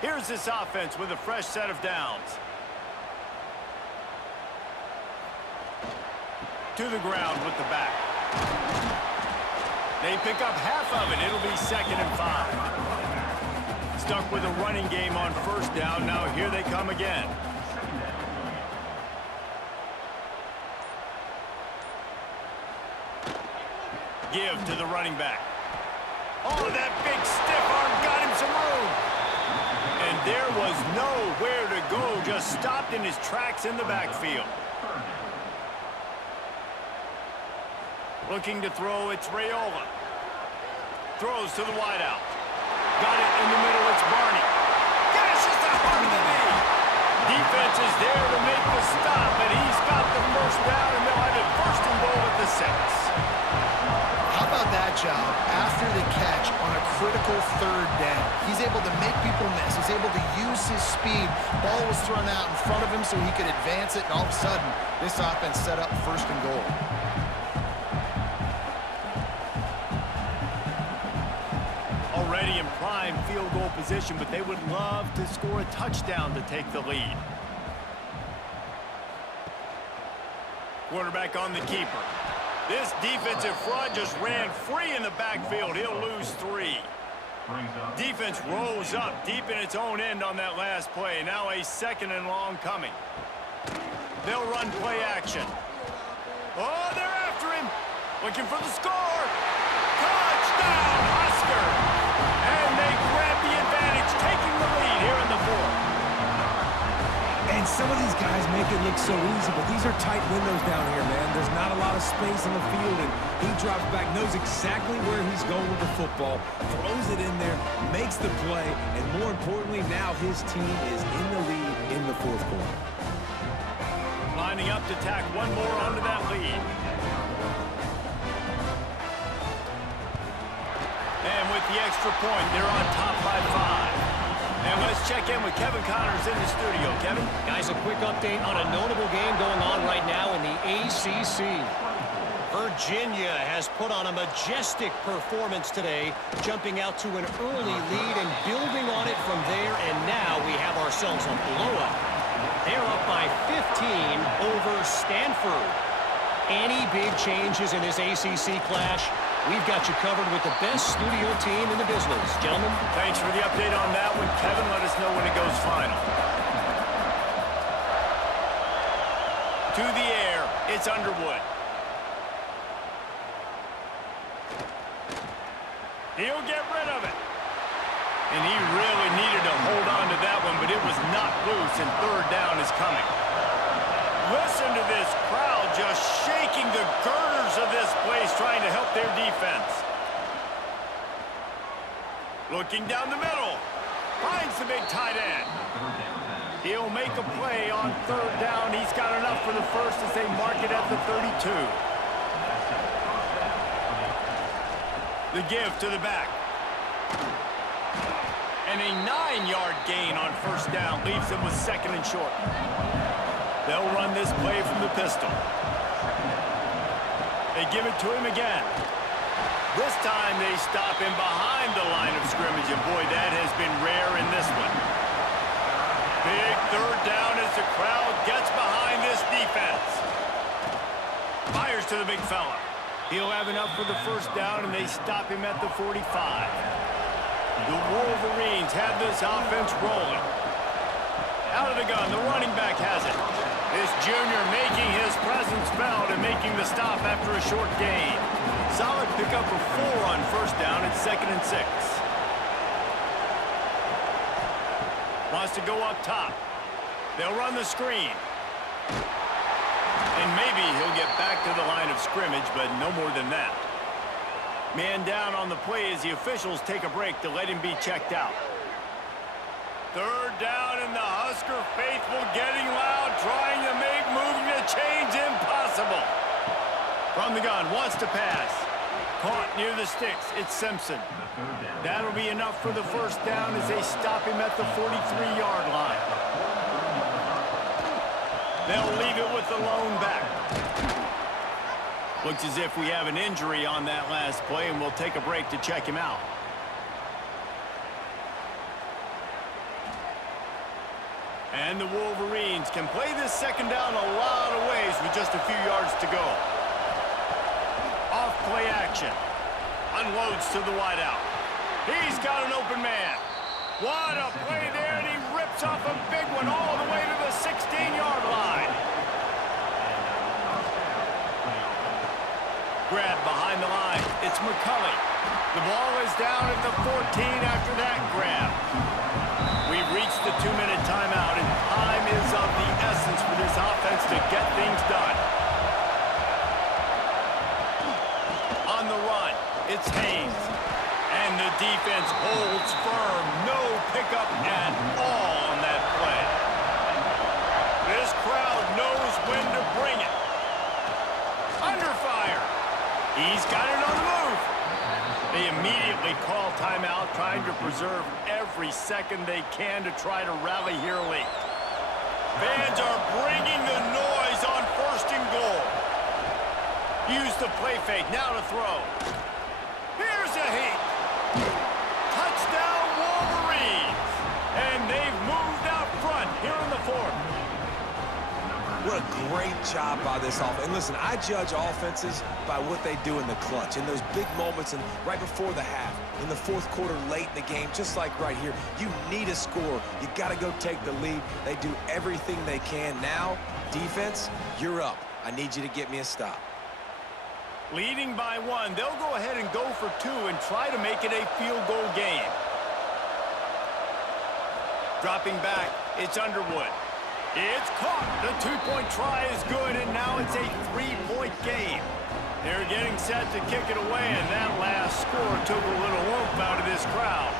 Here's this offense with a fresh set of downs. To the ground with the back. They pick up half of it. It'll be 2nd and 5. Stuck with a running game on first down. Now here they come again. Give to the running back. Oh, that big stiff arm got him some room. And there was nowhere to go. Just stopped in his tracks in the backfield. Looking to throw, it's Raiola. Throws to the wideout. Got it in the middle, it's Barney. Gashes the heart of the knee. Defense is there to make the stop, but he's got the first down, and they'll have it 1st and goal at the 6. How about that job after the catch on a critical 3rd down? He's able to make people miss. He's able to use his speed. Ball was thrown out in front of him so he could advance it, and all of a sudden, this offense set up 1st and goal. Already in prime field goal position, but they would love to score a touchdown to take the lead. Quarterback on the keeper. This defensive front just ran free in the backfield. He'll lose 3. Defense rolls up deep in its own end on that last play. Now a 2nd and long coming. They'll run play action. Oh, they're after him. Looking for the score. Touchdown, Husker. And they grab the advantage, taking the lead here in the 4th. And some of these guys make it look so easy, but these are tight windows down here, man. There's not a lot of space on the field, and he drops back, knows exactly where he's going with the football, throws it in there, makes the play, and more importantly, now his team is in the lead in the 4th quarter. Lining up to tack one more onto that lead. And with the extra point, they're on top by 5. And let's check in with Kevin Connors in the studio. Kevin? Guys, a quick update on a notable game going on right now in the ACC. Virginia has put on a majestic performance today, jumping out to an early lead and building on it from there, and now we have ourselves a blowout. They're up by 15 over Stanford. Any big changes in this ACC clash? We've got you covered with the best studio team in the business. Gentlemen. Thanks for the update on that one, Kevin. Let us know when it goes final. To the air, it's Underwood. He'll get rid of it. And he really needed to hold on to that one, but it was not loose, and third down is coming. Listen to this crowd just shaking the girders of this place, trying to help their defense. Looking down the middle. Finds the big tight end. He'll make a play on third down. He's got enough for the first as they mark it at the 32. The give to the back. And a 9-yard gain on first down leaves them with second and short. They'll run this play from the pistol. They give it to him again. This time they stop him behind the line of scrimmage, and boy, that has been rare in this one. Big third down as the crowd gets behind this defense. Fires to the big fella. He'll have enough for the first down, and they stop him at the 45. The Wolverines have this offense rolling. Out of the gun, the running back has it. This junior making his presence felt and making the stop after a short gain. Solid pickup of 4 on first down at 2nd and 6. Wants to go up top. They'll run the screen. And maybe he'll get back to the line of scrimmage, but no more than that. Man down on the play as the officials take a break to let him be checked out. Third down, and the Husker faithful getting loud, trying to make moving the chains impossible. From the gun, wants to pass. Caught near the sticks. It's Simpson. That'll be enough for the first down as they stop him at the 43-yard line. They'll leave it with the lone back. Looks as if we have an injury on that last play, and we'll take a break to check him out. And the Wolverines can play this second down a lot of ways with just a few yards to go. Off play action. Unloads to the wideout. He's got an open man. What a play there, and he rips off a big one all the way to the 16-yard line. Grab behind the line. It's McCulley. The ball is down at the 14 after that grab. We've reached the 2-minute timeout, and time is of the essence for this offense to get things done. On the run, it's Haynes. And the defense holds firm. No pickup at all on that play. This crowd knows when to bring it. Under fire. He's got it on the move. They immediately call timeout, trying to preserve every second they can to try to rally here late. Fans are bringing the noise on 1st and goal. Use the play fake, now to throw. Here's a hit. Touchdown Wolverines. And they've moved out front here in the 4th. What a great job by this offense. And listen, I judge offenses by what they do in the clutch, in those big moments and right before the half, in the 4th quarter, late in the game, just like right here. You need a score. You got to go take the lead. They do everything they can. Now, defense, you're up. I need you to get me a stop. Leading by 1, they'll go ahead and go for 2 and try to make it a field goal game. Dropping back, it's Underwood. It's caught. The 2-point try is good, and now it's a 3-point game. They're getting set to kick it away, and that last score took a little oomph out of this crowd.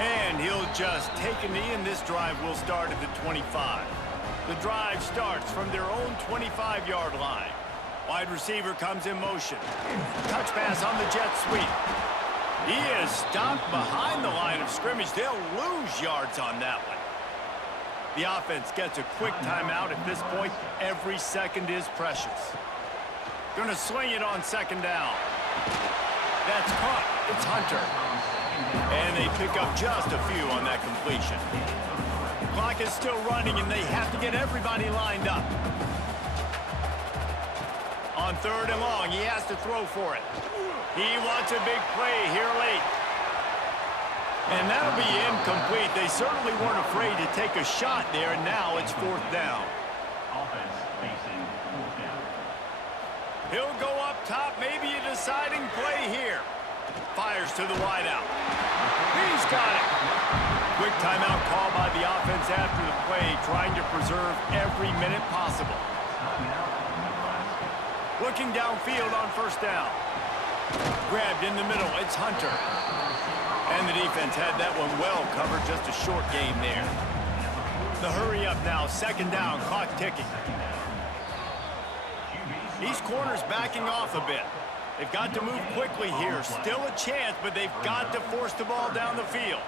And he'll just take a knee, and this drive will start at the 25. The drive starts from their own 25-yard line. Wide receiver comes in motion. Touch pass on the jet sweep. He is stopped behind the line of scrimmage. They'll lose yards on that one. The offense gets a quick timeout. At this point, every second is precious. Gonna swing it on 2nd down. That's caught. It's Hunter. And they pick up just a few on that completion. Clock is still running, and they have to get everybody lined up. On 3rd and long, he has to throw for it. He wants a big play here late. And that'll be incomplete. They certainly weren't afraid to take a shot there, and now it's 4th down. Offense facing 4th down. He'll go up top, maybe a deciding play here. Fires to the wideout. He's got it. Quick timeout call by the offense after the play, trying to preserve every minute possible. Looking downfield on 1st down. Grabbed in the middle, it's Hunter. And the defense had that one well covered, just a short game there. The hurry up now, 2nd down, clock ticking. These corners backing off a bit. They've got to move quickly here. Still a chance, but they've got to force the ball down the field.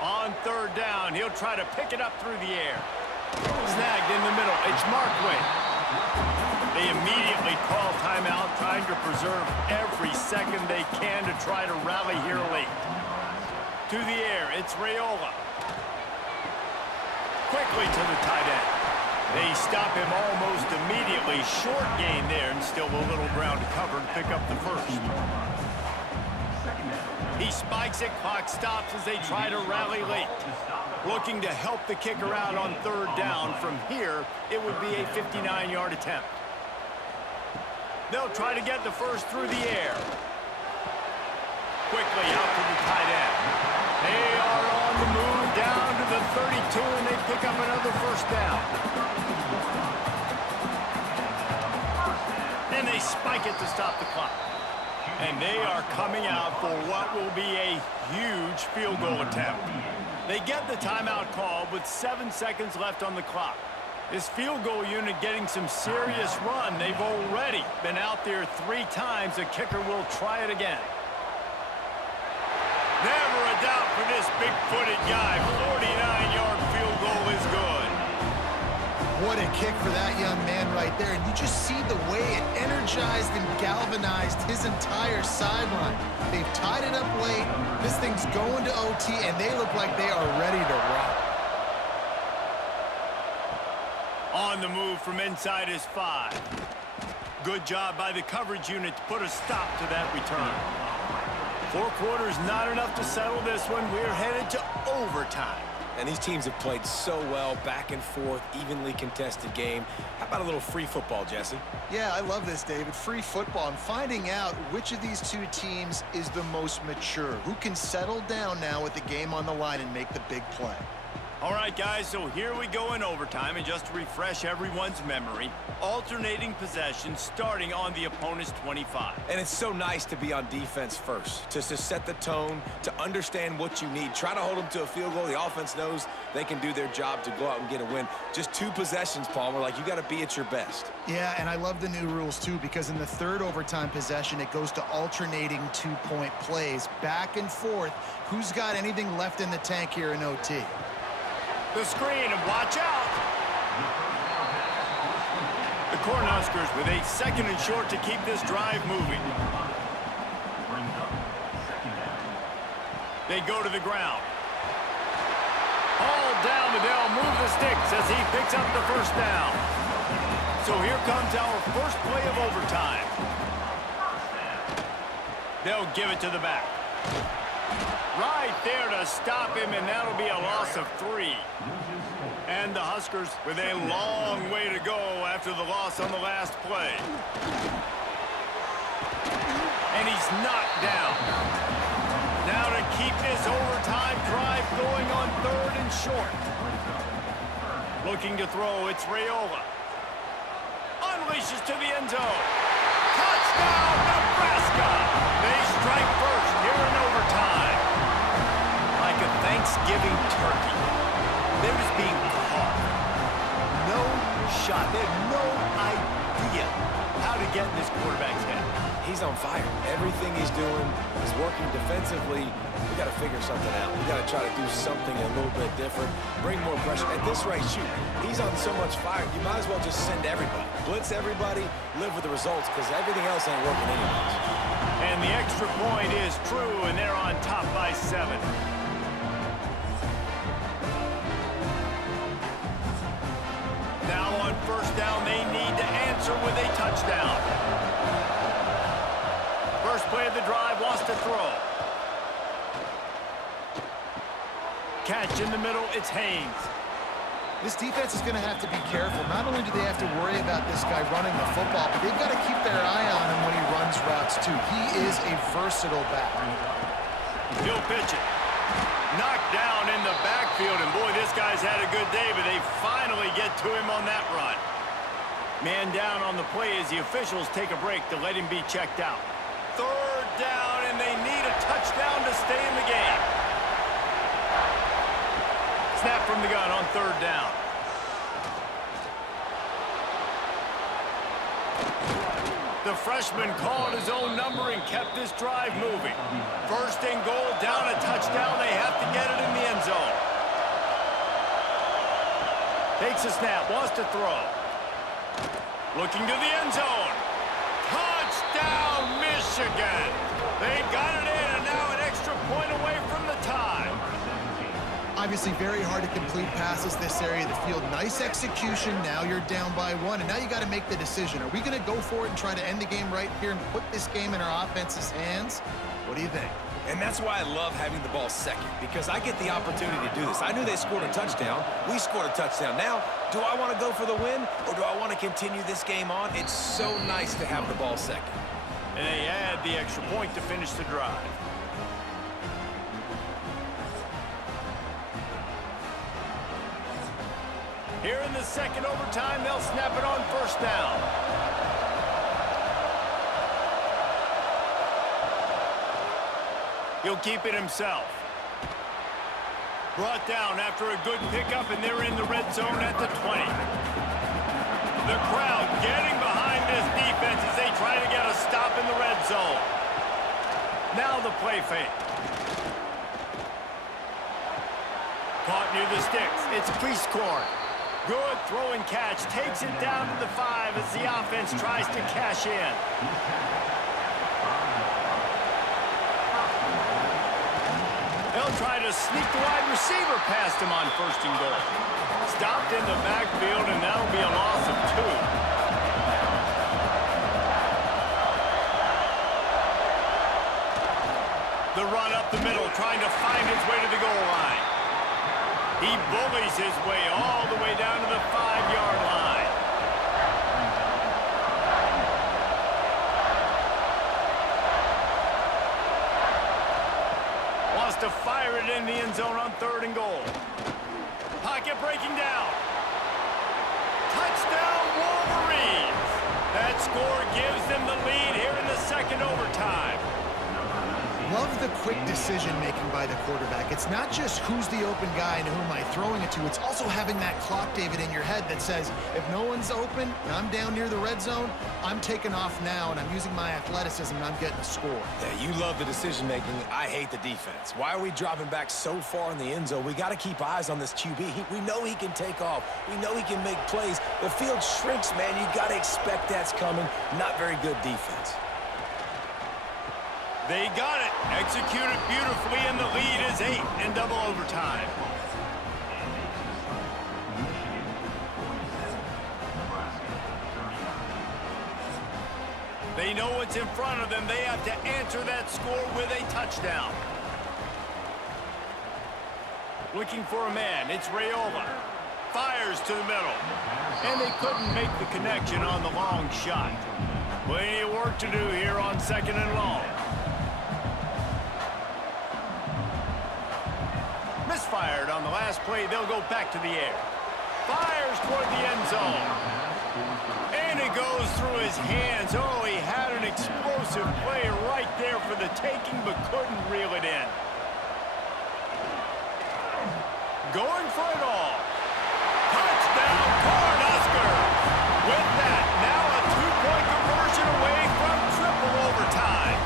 On 3rd down, he'll try to pick it up through the air. Snagged in the middle, it's Markway. They immediately call timeout, trying to preserve every second they can to try to rally here late. To the air, it's Raiola. Quickly to the tight end. They stop him almost immediately. Short gain there, and still a little ground to cover to pick up the 1st. He spikes it, clock stops as they try to rally late. Looking to help the kicker out on 3rd down. From here, it would be a 59-yard attempt. They'll try to get the 1st through the air. Quickly out to the tight end. They are on the move down to the 32, and they pick up another 1st down. And they spike it to stop the clock. And they are coming out for what will be a huge field goal attempt. They get the timeout call with 7 seconds left on the clock. This field goal unit getting some serious run. They've already been out there 3 times. The kicker will try it again. Never a doubt for this big-footed guy. 49-yard field goal is good. What a kick for that young man right there. And you just see the way it energized and galvanized his entire sideline. They've tied it up late. This thing's going to OT, and they look like they are ready to rock. On the move from inside is 5. Good job by the coverage unit to put a stop to that return. 4 quarters, not enough to settle this one. We're headed to overtime. And these teams have played so well, back and forth, evenly contested game. How about a little free football, Jesse? Yeah, I love this, David. Free football. I'm finding out which of these 2 teams is the most mature, who can settle down now with the game on the line and make the big play. All right, guys, so here we go in overtime, and just to refresh everyone's memory, alternating possession starting on the opponent's 25. And it's so nice to be on defense first, to set the tone, to understand what you need. Try to hold them to a field goal. The offense knows they can do their job to go out and get a win. Just 2 possessions, Palmer, like you got to be at your best. Yeah, and I love the new rules, too, because in the 3rd overtime possession, it goes to alternating 2-point plays, back and forth. Who's got anything left in the tank here in OT? The screen, and watch out! The Cornhuskers with a 2nd and short to keep this drive moving. They go to the ground. All down, and they'll move the sticks as he picks up the 1st down. So here comes our first play of overtime. They'll give it to the back. Right there to stop him, and that'll be a loss of 3. And the Huskers with a long way to go after the loss on the last play. And he's knocked down. Now to keep this overtime drive going on 3rd and short. Looking to throw, it's Raiola. Unleashes to the end zone. Touchdown, Nebraska! They strike first here in overtime. Like a Thanksgiving turkey. They're just being caught. No shot. They have no idea how to get in this quarterback's head. He's on fire. Everything he's doing is working defensively. We got to figure something out. We got to try to do something a little bit different. Bring more pressure. At this rate, shoot. He's on so much fire. You might as well just send everybody. Blitz everybody. Live with the results because everything else ain't working anyways. And the extra point is true, and they're on top by 7. first down they need to answer with a touchdown. First play of the drive, wants to throw. Catch in the middle, it's Haynes. This defense is going to have to be careful. Not only do they have to worry about this guy running the football, but they've got to keep their eye on him when he runs routes, too. He is a versatile back. He'll pitch it. Knocked down in the backfield, and boy, this guy's had a good day, but they finally get to him on that run. Man down on the play as the officials take a break to let him be checked out. Third down, and they need a touchdown to stay in the game. Snap from the gun on third down. The freshman called his own number and kept this drive moving. First and goal, down a touchdown. They have to get it in the end zone. Takes a snap, wants to throw. Looking to the end zone. Touchdown, Michigan. They got it in, and now an extra point away from the tie. Obviously very hard to complete passes this area of the field. Nice execution. Now you're down by one, and now you got to make the decision. Are we going to go for it and try to end the game right here and put this game in our offense's hands? What do you think? And that's why I love having the ball second, because I get the opportunity to do this. I knew they scored a touchdown. We scored a touchdown. Now, do I want to go for the win, or do I want to continue this game on? It's so nice to have the ball second. And they add the extra point to finish the drive. Here in the second overtime, they'll snap it on first down. He'll keep it himself. Brought down after a good pickup, and they're in the red zone at the 20. The crowd getting behind this defense as they try to get a stop in the red zone. Now the play fake. Caught near the sticks. It's Prescorn. Good throw and catch. Takes it down to the 5 as the offense tries to cash in. They'll try to sneak the wide receiver past him on first and goal. Stopped in the backfield, and that'll be a loss of 2. The run up the middle, trying to find his way to the goal line. He bullies his way all the way down to the 5-yard line. Wants to fire it in the end zone on third and goal. Pocket breaking down. Touchdown, Wolverines. That score gives them the lead here in the second overtime. Love the quick decision-making by the quarterback. It's not just who's the open guy and who am I throwing it to. It's also having that clock, David, in your head that says, if no one's open and I'm down near the red zone, I'm taking off now, and I'm using my athleticism, and I'm getting a score. Yeah, you love the decision-making. I hate the defense. Why are we dropping back so far in the end zone? We got to keep eyes on this QB. We know he can take off. We know he can make plays. The field shrinks, man. You got to expect that's coming. Not very good defense. They got it. Executed beautifully, and the lead is 8 in double overtime. They know what's in front of them. They have to answer that score with a touchdown. Looking for a man. It's Rayola. Fires to the middle. And they couldn't make the connection on the long shot. Plenty of work to do here on second and long. Misfired on the last play. They'll go back to the air. Fires toward the end zone. And it goes through his hands. Oh, he had an explosive play right there for the taking, but couldn't reel it in. Going for it all. Touchdown, Husker. With that, now a 2-point conversion away from triple overtime.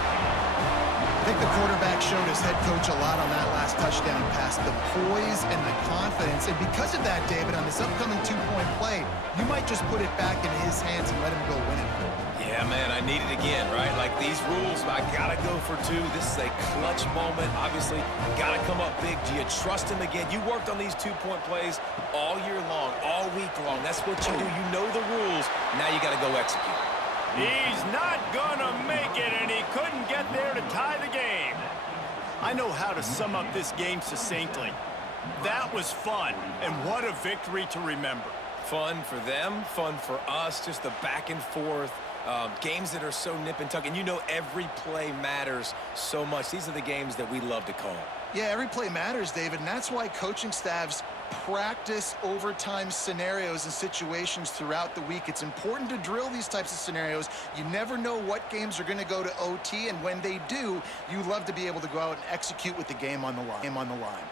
I think the quarterback showed his head coach a lot on that last touchdown pass, the poise and the confidence. And because of that, David, on this upcoming 2-point play, you might just put it back in his hands and let him go win it. Yeah, man, I need it again, right? Like these rules, I got to go for 2. This is a clutch moment. Obviously, got to come up big. Do you trust him again? You worked on these 2-point plays all year long, all week long. That's what you do. You know the rules. Now you got to go execute. He's not gonna make it, and he couldn't get there to tie the game. I know how to sum up this game succinctly. That was fun, and what a victory to remember. Fun for them, fun for us, just the back and forth. Games that are so nip and tuck, and you know every play matters so much. These are the games that we love to call. Yeah, every play matters, David, and that's why coaching staffs practice overtime scenarios and situations throughout the week. It's important to drill these types of scenarios. You never know what games are going to go to OT, and when they do, you love to be able to go out and execute with the game on the line.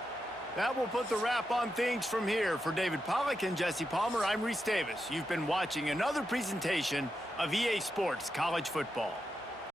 That will put the wrap on things from here. For David Pollack and Jesse Palmer, I'm Reese Davis. You've been watching another presentation of EA Sports College Football.